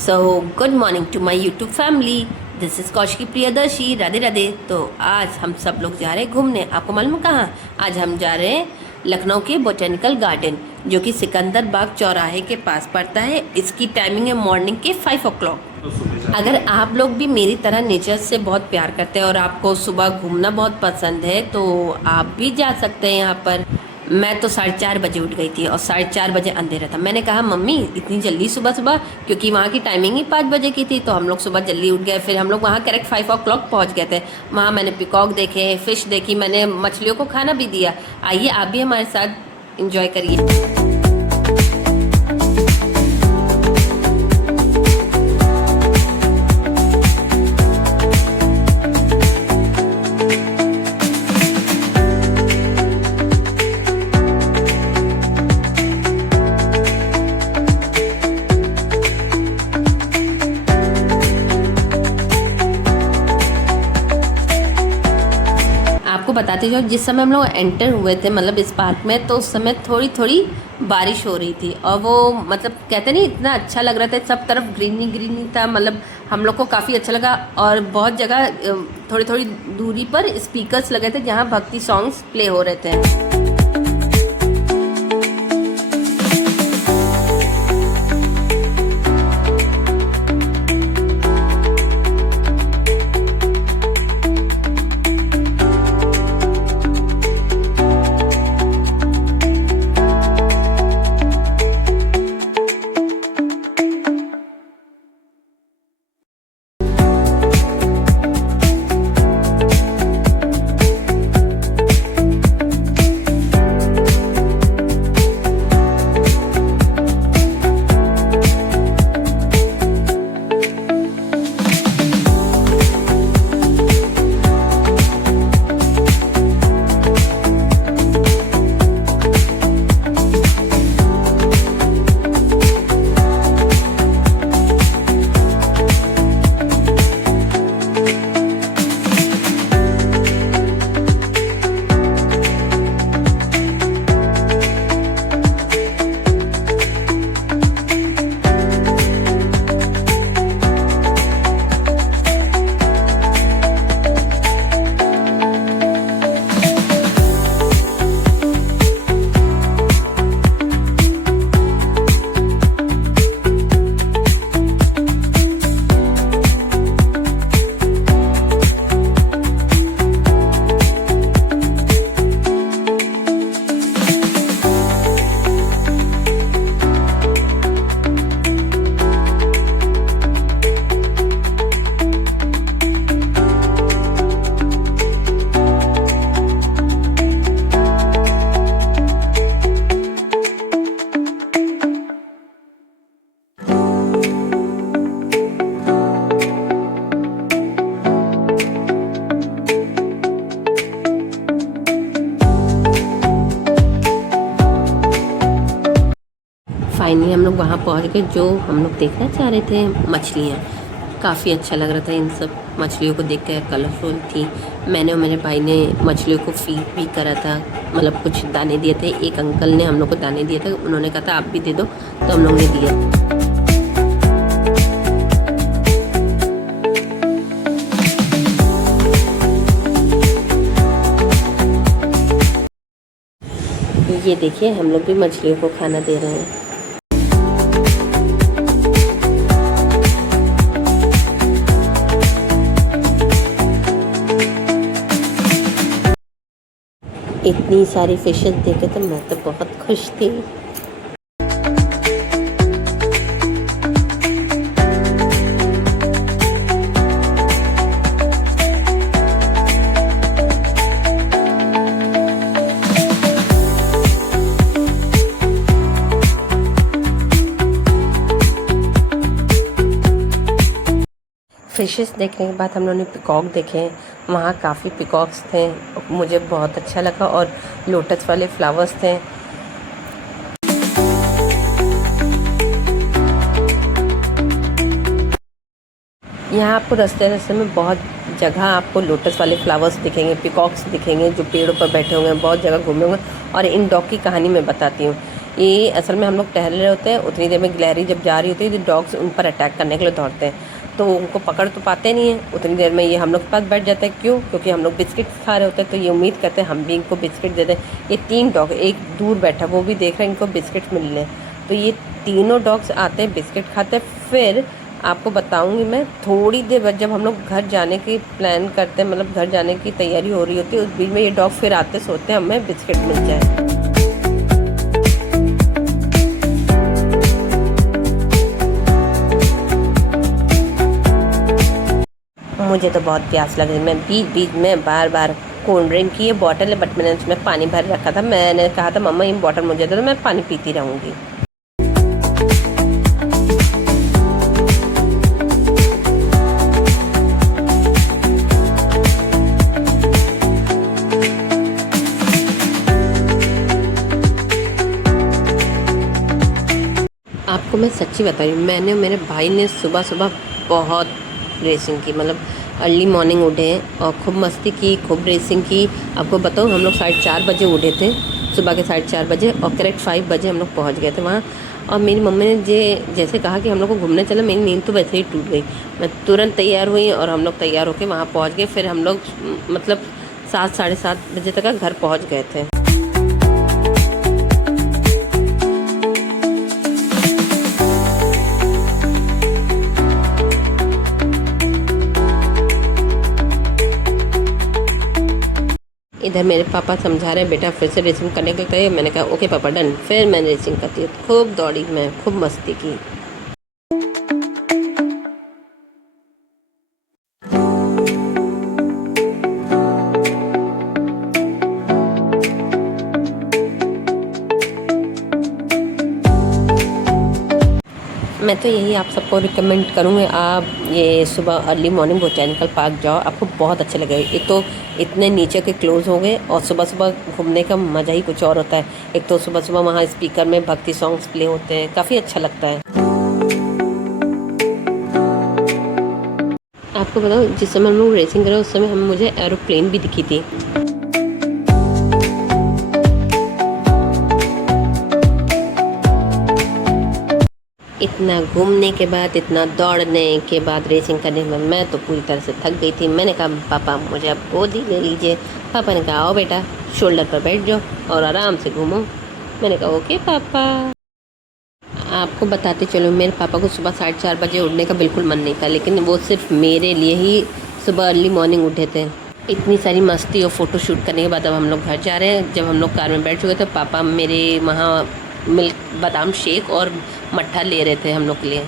So good morning to my YouTube family. This is Kaushiki Priyadarshi. Radhe Radhe. तो आज हम सब लोग जा रहे हैं घूमने। आपको मालूम है कहाँ? आज हम जा रहे हैं लखनऊ के बोटेनिकल गार्डन, जो कि सिकंदर बाग चौराहे के पास पड़ता है। इसकी टाइमिंग है मॉर्निंग के 5 o'clock। अगर आप लोग भी मेरी तरह नेचर से बहुत प्यार करते हैं और आपको सुबह घूमना बहुत पसंद है तो आप भी जा सकते हैं यहाँ पर। मैं तो 4:30 बजे उठ गई थी और 4:30 बजे अंधेरा था। मैंने कहा मम्मी इतनी जल्दी सुबह सुबह, क्योंकि वहाँ की टाइमिंग ही 5 बजे की थी, तो हम लोग सुबह जल्दी उठ गए। फिर हम लोग वहाँ करेक्ट 5 o'clock पहुँच गए थे। वहाँ मैंने पिकॉक देखे, फ़िश देखी, मैंने मछलियों को खाना भी दिया। आइए आप भी हमारे साथ इंजॉय करिए। आपको बताते जाओ, जिस समय हम लोग एंटर हुए थे मतलब इस पार्क में, तो उस समय थोड़ी थोड़ी बारिश हो रही थी और वो मतलब कहते नहीं, इतना अच्छा लग रहा था। सब तरफ ग्रीनी ग्रीनी था, मतलब हम लोग को काफ़ी अच्छा लगा। और बहुत जगह थोड़ी थोड़ी दूरी पर स्पीकर्स लगे थे जहाँ भक्ति सॉन्ग्स प्ले हो रहे थे। फाइनली हम लोग वहाँ पहुँच गए। जो हम लोग देखना चाह रहे थे, मछलियाँ, काफ़ी अच्छा लग रहा था। इन सब मछलियों को देख कर, कलरफुल थी। मैंने और मेरे भाई ने मछलियों को फीड भी करा था, मतलब कुछ दाने दिए थे। एक अंकल ने हम लोग को दाने दिए थे, उन्होंने कहा था आप भी दे दो, तो हम लोग ने दिया। ये देखिए, हम लोग भी मछलियों को खाना दे रहे हैं। इतनी सारी फिशेस देखे तो मैं तो बहुत खुश थी। फिशेस देखने के बाद हम लोगों ने पिकॉक देखे। वहाँ काफ़ी पिकॉक्स थे, मुझे बहुत अच्छा लगा। और लोटस वाले फ्लावर्स थे। यहाँ आपको रास्ते रास्ते में बहुत जगह आपको लोटस वाले फ्लावर्स दिखेंगे, पिकॉक्स दिखेंगे जो पेड़ों पर बैठे होंगे। बहुत जगह घूमे होंगे और इन डॉग की कहानी मैं बताती हूँ। ये असल में हम लोग टहल रहे होते हैं, उतनी देर में गिलहरी जब जा रही होती है तो डॉग्स उन पर अटैक करने के लिए दौड़ते हैं, तो उनको पकड़ तो पाते नहीं हैं। उतनी देर में ये हम लोग के पास बैठ जाते हैं। क्यों? क्योंकि हम लोग बिस्किट खा रहे होते हैं, तो ये उम्मीद करते हैं हम भी इनको बिस्किट दे दें। ये 3 डॉग, एक दूर बैठा वो भी देख रहे हैं इनको बिस्किट मिल रहे हैं, तो ये तीनों डॉग्स आते हैं, बिस्किट खाते हैं। फिर आपको बताऊंगी मैं थोड़ी देर बाद जब हम लोग घर जाने की प्लान करते हैं, मतलब घर जाने की तैयारी हो रही होती है, उस बीच में ये डॉग फिर आते सोचते हैं हमें बिस्किट मिल जाए। मुझे तो बहुत प्यास लग रही, मैं बीच बीच में बार बार कोल्ड ड्रिंक की ये बॉटल है, बट मैंने उसमें पानी भर रखा था। मैंने कहा था मम्मा ये बॉटल मुझे दे दो, मैं पानी पीती रहूँगी। आपको मैं सच्ची बता रही हूँ, मैंने मेरे भाई ने सुबह सुबह बहुत रेसिंग की, मतलब अर्ली मॉर्निंग उठे और खूब मस्ती की, खूब रेसिंग की। आपको बताऊँ हम लोग 4:30 बजे उठे थे, सुबह के 4:30 बजे, और करेक्ट 5 बजे हम लोग पहुँच गए थे वहाँ। और मेरी मम्मी ने जैसे कहा कि हम लोग को घूमने चला, मेरी नींद तो वैसे ही टूट गई। मैं तुरंत तैयार हुई और हम लोग तैयार होकर वहाँ पहुँच गए। फिर हम लोग मतलब 7 साढ़े 7 बजे तक घर पहुँच गए थे। इधर मेरे पापा समझा रहे बेटा फिर से रेसिंग करने के लिए। मैंने कहा ओके पापा डन। फिर मैंने रेसिंग करती, खूब दौड़ी, मैं खूब मस्ती की। मैं तो यही आप सबको रिकमेंड करूँगी, आप ये सुबह अर्ली मॉर्निंग बोटैनिकल पार्क जाओ, आपको बहुत अच्छे लगेगा। एक तो इतने नीचे के क्लोज हो गए, और सुबह सुबह घूमने का मज़ा ही कुछ और होता है। एक तो सुबह सुबह वहाँ स्पीकर में भक्ति सॉन्ग्स प्ले होते हैं, काफ़ी अच्छा लगता है। आपको बताओ जिस समय हम लोग रेसिंग कर रहे उस समय मुझे एरोप्लेन भी दिखी थी। इतना घूमने के बाद, इतना दौड़ने के बाद, रेसिंग करने में मैं तो पूरी तरह से थक गई थी। मैंने कहा पापा मुझे अब गोदी ले लीजिए। पापा ने कहा आओ बेटा शोल्डर पर बैठ जाओ और आराम से घूमो। मैंने कहा ओके पापा। आपको बताते चलो, मेरे पापा को सुबह 4:30 बजे उठने का बिल्कुल मन नहीं था, लेकिन वो सिर्फ मेरे लिए ही सुबह अर्ली मॉर्निंग उठे थे। इतनी सारी मस्ती और फ़ोटो शूट करने के बाद अब हम लोग घर जा रहे हैं। जब हम लोग कार में बैठ चुके थे, पापा मेरे वहाँ मिल्क बादाम शेक और मट्ठा ले रहे थे हम लोग के लिए।